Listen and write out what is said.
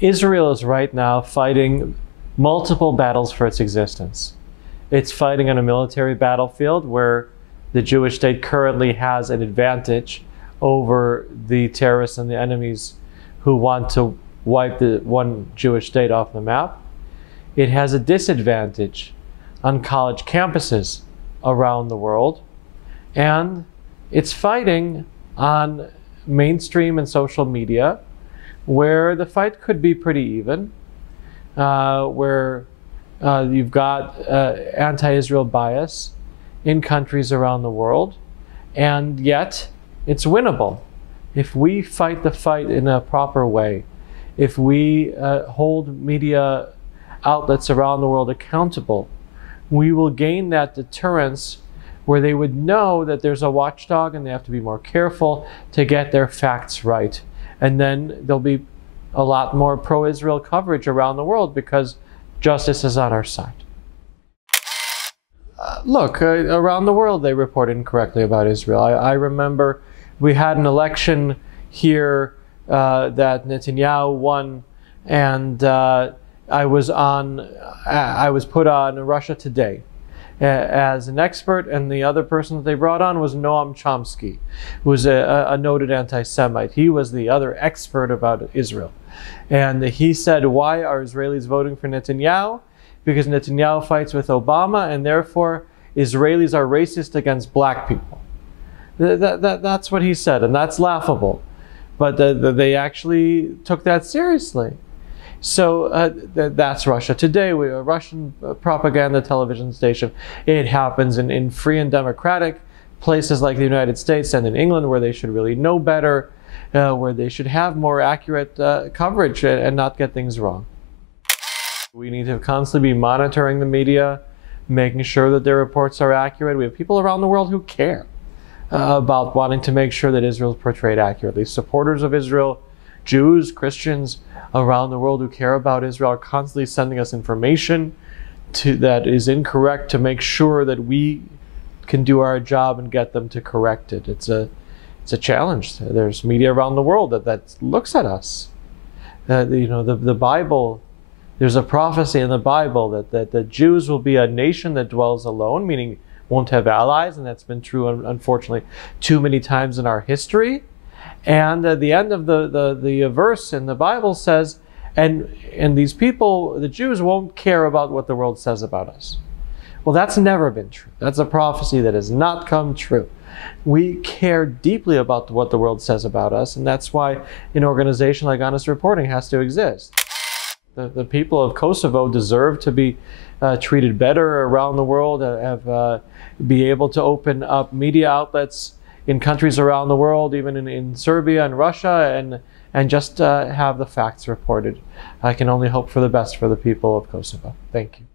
Israel is right now fighting multiple battles for its existence. It's fighting on a military battlefield where the Jewish state currently has an advantage over the terrorists and the enemies who want to wipe the one Jewish state off the map. It has a disadvantage on college campuses around the world. And it's fighting on mainstream and social media, where the fight could be pretty even, where you've got anti-Israel bias in countries around the world, and yet it's winnable. If we fight the fight in a proper way, if we hold media outlets around the world accountable, we will gain that deterrence where they would know that there's a watchdog and they have to be more careful to get their facts right. And then there'll be a lot more pro-Israel coverage around the world because justice is on our side. Look, around the world they report incorrectly about Israel. I remember we had an election here that Netanyahu won, and I was put on Russia Today as an expert, and the other person that they brought on was Noam Chomsky, who was a noted anti-Semite. He was the other expert about Israel. And he said, why are Israelis voting for Netanyahu? Because Netanyahu fights with Obama, and therefore Israelis are racist against black people. That's what he said, and that's laughable. But they actually took that seriously. So that's Russia Today, a Russian propaganda television station. It happens in free and democratic places like the United States and in England, where they should really know better, where they should have more accurate coverage and not get things wrong. We need to constantly be monitoring the media, making sure that their reports are accurate. We have people around the world who care about wanting to make sure that Israel is portrayed accurately. Supporters of Israel, Jews, Christians around the world who care about Israel are constantly sending us information that is incorrect to make sure that we can do our job and get them to correct it. It's a challenge. There's media around the world that looks at us. The Bible, there's a prophecy in the Bible that the Jews will be a nation that dwells alone, meaning won't have allies, and that's been true, unfortunately, too many times in our history. And at the end of the verse in the Bible says, and these people, the Jews, won't care about what the world says about us. Well, that's never been true. That's a prophecy that has not come true. We care deeply about what the world says about us, and that's why an organization like Honest Reporting has to exist. The people of Kosovo deserve to be treated better around the world, be able to open up media outlets in countries around the world, even in Serbia and Russia, and just have the facts reported. I can only hope for the best for the people of Kosovo. Thank you.